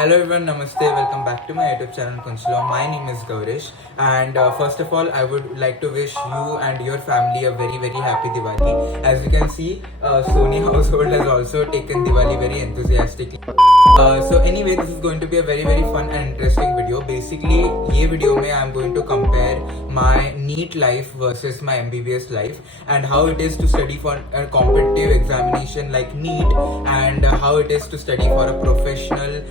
Hello everyone, Namaste. Welcome back to my YouTube channel Kunchlo. My name is Gaurish, and first of all, I would like to wish you and your family a very happy Diwali. As you can see, Sony household has also taken Diwali very enthusiastically. So anyway, this is going to be a very fun and interesting video. Basically, ये video में I am going to compare my NEET life versus my MBBS life and how it is to study for a competitive examination like NEET and how it is to study for a professional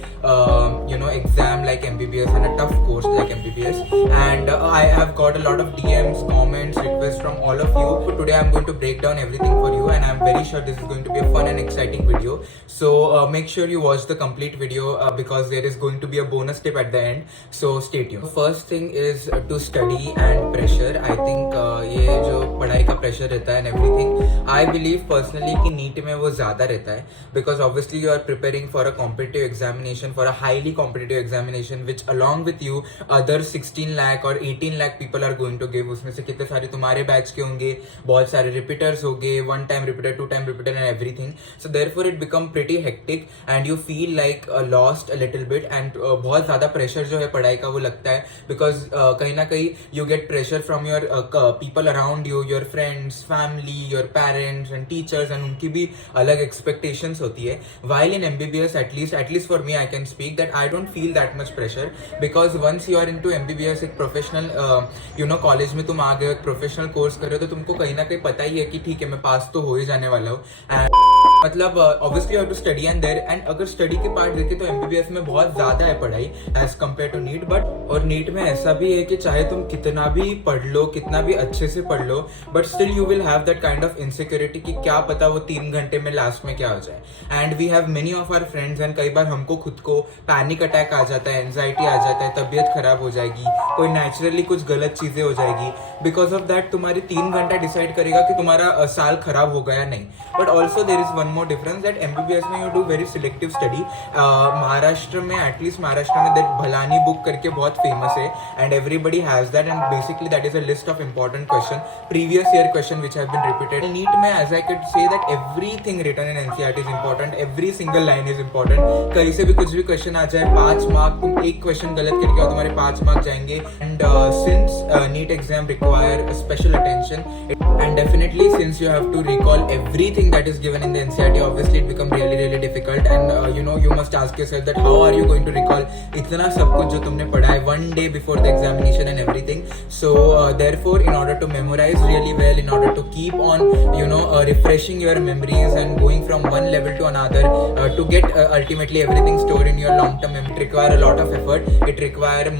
exam like MBBS and a tough course like MBBS. And I have got a lot of DMs, comments, requests from all of you. Today I'm going to break down everything for you, and I'm very sure this is going to be a fun and exciting video. So make sure you watch the complete video because there is going to be a bonus tip at the end. So stay tuned. First thing is to study and pressure. I think ये जो पढ़ाई का pressure रहता है and everything, I believe personally कि NEET में वो ज़्यादा रहता है because obviously you are preparing for a competitive examination, for a highly competitive examination which along with you other 16 lakh or 18 lakh people are going to give. उसमें से कितने सारे तुम्हारे बैच के होंगे, बहुत सारे repeaters होंगे, one time repeater, two time repeater and everything. So therefore it become pretty hectic and you feel like lost a little bit and बहुत ज़्यादा pressure जो है पढ़ाई का वो लगता है because कहीं ना कहीं you get pressure from your people around you, your friends, family, your parents and teachers, and उनकी भी अलग expectations होती है. While in MBBS, at least for me, I can speak that I don't feel that much pressure because once you are into MBBS, एक professional college में तुम आ गए हो, एक professional course कर रहे हो, तो तुमको कहीं ना कहीं पता ही है कि ठीक है मैं पास तो हो ही जाने वाला हूँ. मतलब obviously you have to study and there, and अगर स्टडी के पार्ट देखे तो एमबीबीएस में बहुत ज्यादा है पढ़ाई as compared to NEET. But और नीट में ऐसा भी है कि चाहे तुम कितना भी पढ़ लो, कितना भी अच्छे से पढ़ लो, but still you will have that kind of insecurity कि क्या पता वो 3 घंटे में लास्ट में क्या हो जाए. And we have many of our friends एंड कई बार हमको खुद को पैनिक अटैक आ जाता है, एंजाइटी आ जाता है, तबीयत खराब हो जाएगी, कोई नेचुरली कुछ गलत चीजें हो जाएगी. बिकॉज ऑफ दैट तुम्हारी 3 घंटा डिसाइड करेगा कि तुम्हारा साल खराब होगा या नहीं. But also there is one more difference that MBBS में you do very selective study. Maharashtra में एटलीस्ट महाराष्ट्र में दैट भलानी बुक करके बहुत फेमस है and everybody has that, and basically that is a list of important question, previous year question which have been repeated. NEET में as I can say that everything written in NCERT is important, every single line is important. कहीं से भी कुछ भी question आ जाए 5 mark, तुम एक question गलत करके आओ तुम्हारे 5 मार्क जाएंगे. And since NEET exam require special attention and definitely since you have to recall everything that is given in the NCERT, obviously it become really difficult. And you must ask yourself that how are you going to recall इतना सब कुछ जो तुमने पढ़ा है one day before the examination and everything. So therefore in order to memorize really well, in order to keep on refreshing your memories and going from one level to another to get ultimately everything stored in your long term memory, it require a lot of effort. It require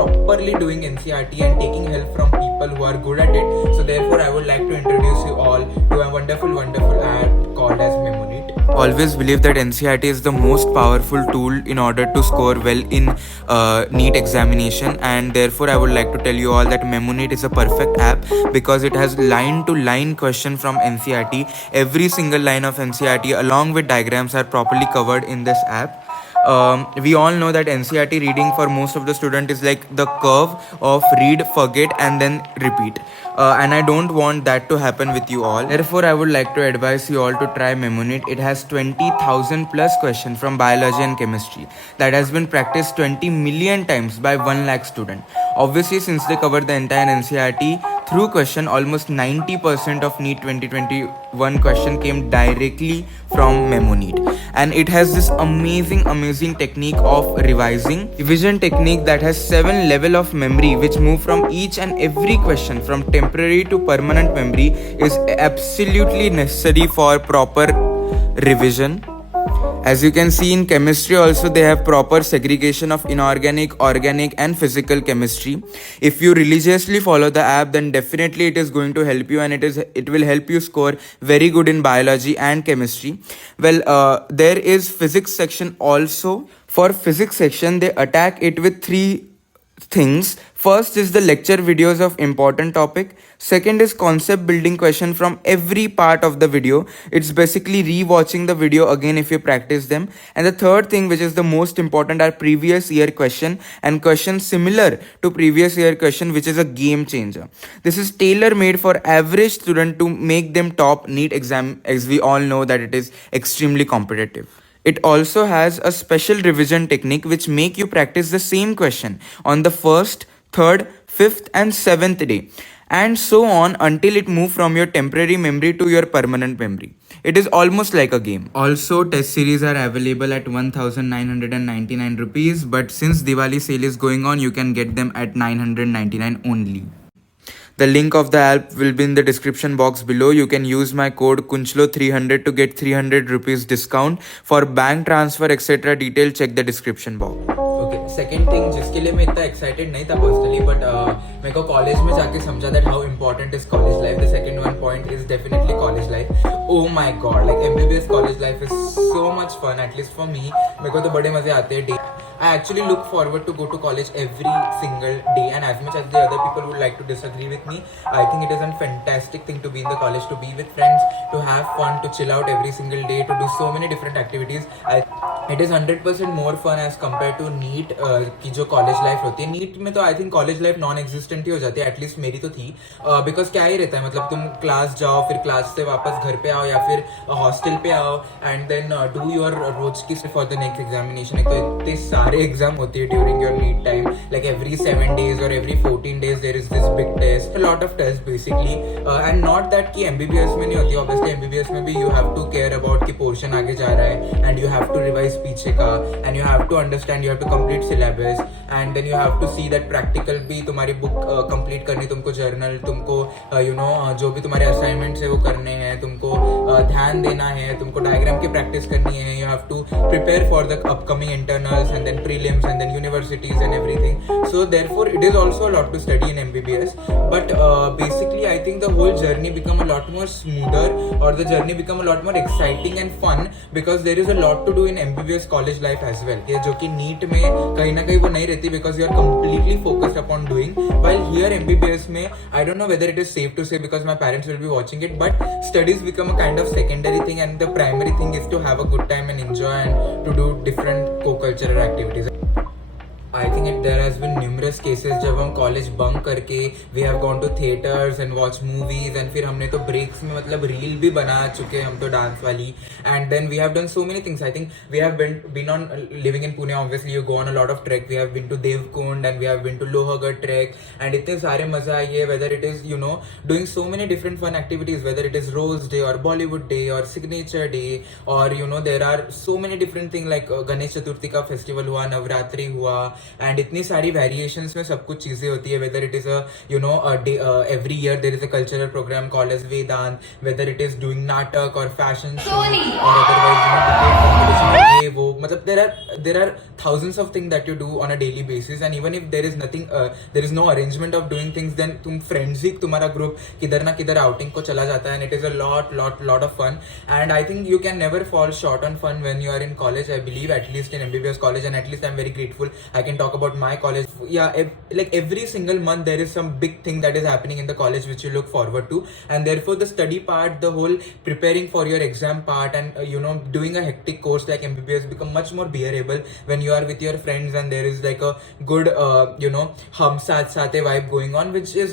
properly doing NCERT and taking help from people who are good at it. So therefore I would like to introduce you all to a wonderful app called as Memoneet. Always believe that NCERT is the most powerful tool in order to score well in NEET examination, and therefore I would like to tell you all that Memoneet is a perfect app because it has line to line question from NCERT. Every single line of NCERT along with diagrams are properly covered in this app. We all know that NCERT reading for most of the student is like the curve of read, forget and then repeat. And I don't want that to happen with you all. Therefore, I would like to advise you all to try Memoneet. It has 20,000 plus questions from biology and chemistry that has been practiced 20 million times by 1 lakh student. Obviously, since they cover the entire NCERT through question, almost 90% of NEET 2021 question came directly from Memoneet. And it has this amazing technique of revision technique that has 7 level of memory which move from each and every question from temporary to permanent memory, is absolutely necessary for proper revision. As you can see in chemistry also, they have proper segregation of inorganic, organic and physical chemistry. If you religiously follow the app, then definitely it is going to help you, and it will help you score very good in biology and chemistry. Well, there is physics section also. For physics section, they attack it with 3 things. First is the lecture videos of important topic. Second is concept building question from every part of the video. It's basically re-watching the video again if you practice them. And the third thing, which is the most important, are previous year question and questions similar to previous year question, which is a game changer. This is tailor made for average student to make them top NEET exam, as we all know that it is extremely competitive. It also has a special revision technique which make you practice the same question on the first, third, fifth and seventh day and so on until it move from your temporary memory to your permanent memory. It is almost like a game. Also, test series are available at 1999 rupees, but since Diwali sale is going on, you can get them at 999 only. The link of the app will be in the description box below. You can use my code Kunchlo300 to get 300 rupees discount. For bank transfer etc. detail check the description box. Okay second thing जिसके लिए मैं इतना excited नहीं था personally but मेरे को college में जाके समझा that how important is college life the second one point is definitely college life oh my god like MBBS college life is so much fun at least for me मेरे को तो बड़े मजे आते हैं I actually look forward to go to college every single day and as much as the other people would like to disagree with me, I think it is a fantastic thing to be in the college, to be with friends, to have fun, to chill out every single day, to do so many different activities. It is 100% more fun as compared to NEET की जो college life होती है. NEET में तो I think college life non existent ही हो जाती है, एटलीस्ट मेरी तो थी बिकॉज क्या ही रहता है मतलब तुम क्लास जाओ फिर क्लास से वापस घर पे आओ या फिर हॉस्टल पे आओ एंड देन डू योर रोज की फॉर द नेक्स्ट एग्जामिनेशन. एक तो इतने सारे एग्जाम होती है during your NEET time like every 7 days or every 14 days there is this big test, a lot of tests basically and not that कि MBBS में नहीं होती. obviously MBBS में भी you have to care about कि portion आगे जा रहा है and you have to revise पीछे का and you have to understand, you have to complete syllabus and then you have to see that practical भी तुम्हारी book complete करनी, तुमको journal, तुमको you know जो भी तुम्हारे assignments है वो करने हैं, तुमको ध्यान देना है, तुमको diagram की practice करनी है, you have to prepare for the upcoming internals and then prelims and then universities and everything. So therefore it is also a lot to study in MBBS but basically I think the whole journey become a lot more smoother or the journey become a lot more exciting and fun because there is a lot to do in MBBS college life as well ये जो कि NEET में कहीं ना कहीं वो नहीं रहती because you are completely focused upon doing, while here MBBS में I don't know whether it is safe to say because my parents will be watching it but studies become a kind of secondary thing and the primary thing is to have a good time and enjoy and to do different co-cultural activities. I think there has been numerous cases जब हम college bunk करके we have gone to theaters and watch movies and फिर हमने तो breaks में मतलब reel भी बना चुके हम तो डांस वाली and then we have done so many things. I think we have been on living in Pune obviously you go on a lot of trek. We have been to Devkund and we have been to Lohagarh trek and इतने सारे मजा आई है whether it is you know doing so many different fun activities whether it is Rose Day or Bollywood Day or Signature Day or you know there are so many different things like Ganesh Chaturthi का festival हुआ, नवरात्रि हुआ and इतनी सारी variations में सब कुछ चीजें होती है whether it is you know every year there is a cultural programme called as Vedant whether it is doing नाटक और फैशन शो और अदरवाइज ये वो मतलब there are thousands of things that you do on a daily basis and even if there is nothing there is no arrangement of doing things then तुम friends ही तुम्हारा group किधर ना किधर outing को चला जाता है and it is a lot of fun and I think you can never fall short on fun when you are in college. I believe at least in MBBS college and at least I'm very grateful I can talk about my college. Yeah, like every single month there is some big thing that is happening in the college which you look forward to and therefore the study part, the whole preparing for your exam part and you know doing a hectic course like MBBS become much more bearable when you are with your friends and there is like a good you know hum saath saate vibe going on which is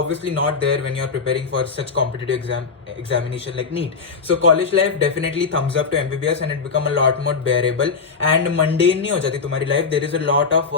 obviously not there when you are preparing for such competitive examination like NEET. So college life definitely thumbs up to MBBS and it become a lot more bearable and mundane नहीं हो जाती तुम्हारी life. There is a lot of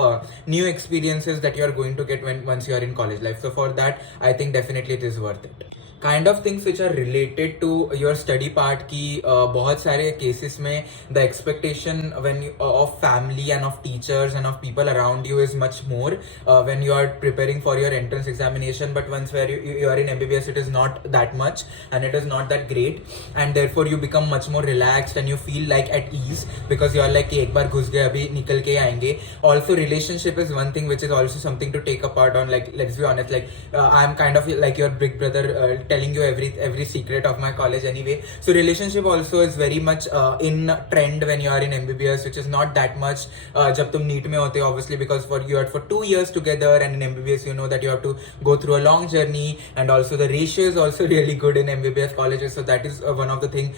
new experiences that you are going to get once you are in college life. So for that I think definitely it is worth it. Kind of things which are related to your study part की बहुत सारे cases में the expectation when of family and of teachers and of people around you is much more when you are preparing for your entrance examination but once where you are in MBBS it is not that much and it is not that great and therefore you become much more relaxed and you feel like at ease because you are like कि एक बार घुस गए अभी निकल के आएंगे. Also relationship is one thing which is also something to take apart on like let's be honest like I am kind of like your big brother telling you every secret of my college anyway. So relationship also is very much in trend when you are in MBBS which is not that much जब तुम NEET में होते हो obviously because you are for 2 years together and in MBBS you know that you have to go through a long journey and also the ratio is also really good in MBBS colleges so that is one of the thing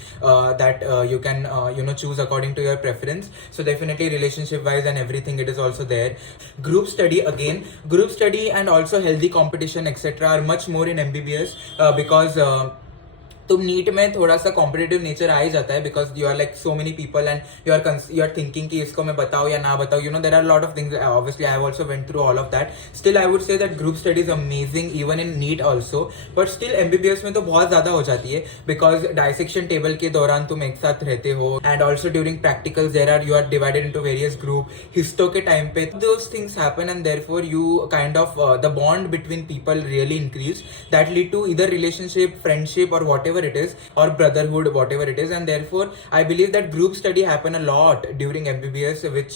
that you can you know choose according to your preference. So definitely relationship wise and everything it is also there. Group study and also healthy competition etc are much more in MBBS because तो NEET में थोड़ा सा competitive nature आ ही जाता है because you are like so many people and you are thinking कि इसको मैं बताऊं या ना बताऊं, you know there are lot of things, obviously I have also went through all of that. Still I would say that group study is amazing even in NEET also, but still MBBS में तो बहुत ज्यादा हो जाती है because dissection table के दौरान तुम एक साथ रहते हो and also during practicals there are you are divided into various group. हिस्टो के टाइम पे those things happen and therefore you kind of the bond between people really increase that lead to either relationship, friendship और whatever it is, or brotherhood, whatever it is. And therefore I believe that group study happen a lot during MBBS, which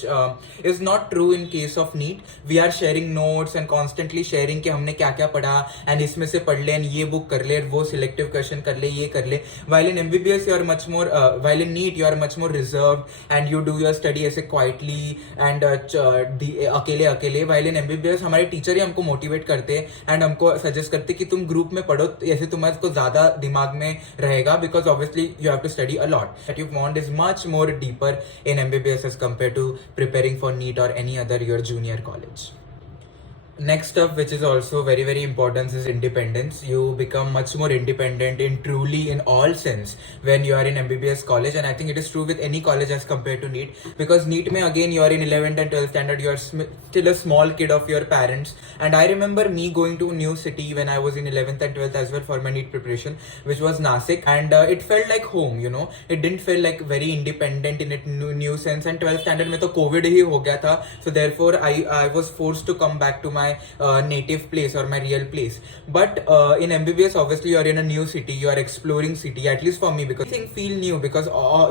is not true in case of NEET. We are sharing notes and constantly sharing कि हमने क्या क्या पढ़ा and इसमें से पढ़ ले and ये book कर ले, वो selective question कर ले, ये कर ले. While in MBBS you are much more while in NEET you are much more reserved and you do your study ऐसे quietly and अकेले अकेले. While in MBBS हमारे टीचर ही हमको मोटिवेट करते and हमको सजेस्ट करते कि तुम ग्रुप में पढ़ो, ऐसे तुम्हारे ज्यादा दिमाग में रहेगा because obviously you have to study a lot. That your bond is much more deeper in MBBS as compared to preparing for NEET or any other your junior college. Next up, which is also very very important, is independence. You become much more independent in truly in all sense when you are in MBBS college, and I think it is true with any college as compared to NEET, because NEET mein again you are in 11th and 12th standard, you are still a small kid of your parents. And I remember me going to a new city when I was in 11th and 12th as well for my NEET preparation, which was Nasik, and it felt like home, you know. It didn't feel like very independent in it new sense. And 12th standard mein to COVID hi ho gaya tha, so therefore I was forced to come back to my native place or my real place. But in MBBS obviously you are in a new city, you are exploring city, at least for me, because things feel new because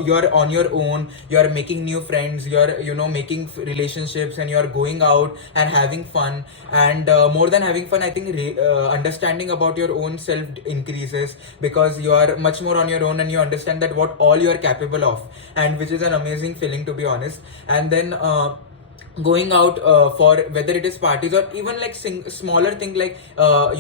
you are on your own, you are making new friends, you are, you know, making relationships, and you are going out and having fun. And more than having fun, I think understanding about your own self increases because you are much more on your own and you understand that what all you are capable of, and which is an amazing feeling, to be honest. And then going out for whether it is parties or even like smaller thing like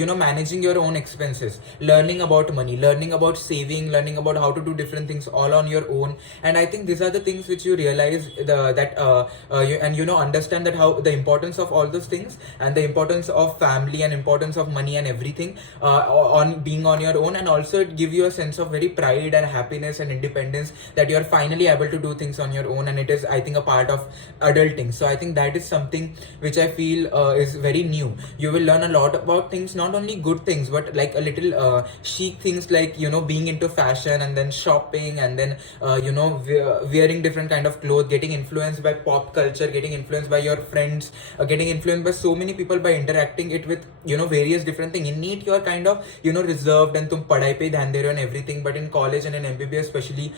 you know, managing your own expenses, learning about money, learning about saving, learning about how to do different things all on your own. And I think these are the things which you realize and you know, understand that how the importance of all those things and the importance of family and importance of money and everything on being on your own. And also it give you a sense of very pride and happiness and independence that you are finally able to do things on your own, and it is, I think, a part of adulting. So I think that is something which I feel is very new. You will learn a lot about things, not only good things but like a little chic things, like, you know, being into fashion and then shopping and then you know, wearing different kind of clothes, getting influenced by pop culture, getting influenced by your friends, getting influenced by so many people by interacting it with, you know, various different things. In NEET you are kind of, you know, reserved and tum padhai pe dhyan de rahe ho and everything, but in college and in MBBS especially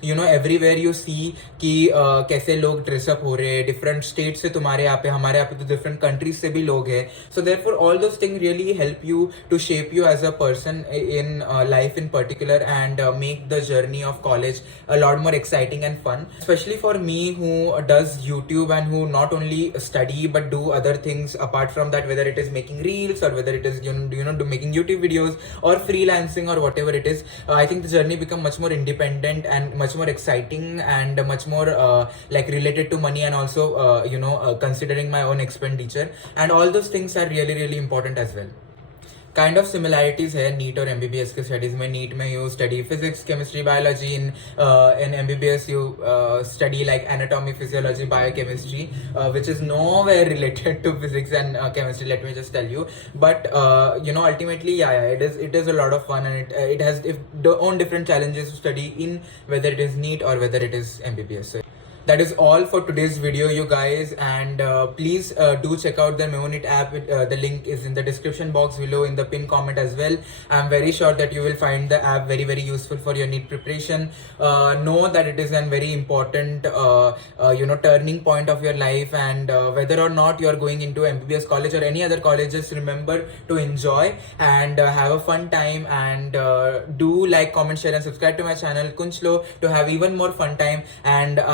you know, everywhere you see कि कैसे लोग dress up हो रहे हैं, different state से तुम्हारे यहाँ पे, हमारे यहाँ पे तो डिफरेंट कंट्रीज से भी लोग हैं. So therefore all those thing really help you to shape you as a person in life in particular and make the journey of college a lot more exciting and fun, especially for me who does YouTube and who not only study but do other things apart from that, whether it is making reels or whether it is, you know, making YouTube videos or freelancing or whatever it is. I think the journey become much more independent and much more exciting and much more like related to money and also you know, considering my own expenditure, and all those things are really really important as well. Kind of similarities है NEET और MBBS के studies में. NEET में you study physics, chemistry, biology. In MBBS you study like anatomy, physiology, biochemistry, which is nowhere related to physics and chemistry, let me just tell you. But you know, ultimately it is a lot of fun, and it has its own different challenges to study in, whether it is NEET or whether it is MBBS. So that is all for today's video, you guys, and please do check out the MemoNeet app. The link is in the description box below, in the pin comment as well. I'm very sure that you will find the app very very useful for your NEET preparation. Know that it is a very important you know, turning point of your life, and whether or not you are going into MBBS college or any other college, just remember to enjoy and have a fun time, and do like, comment, share and subscribe to my channel Kunchlo to have even more fun time. And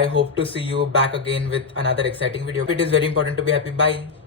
I hope to see you back again with another exciting video. It is very important to be happy. Bye.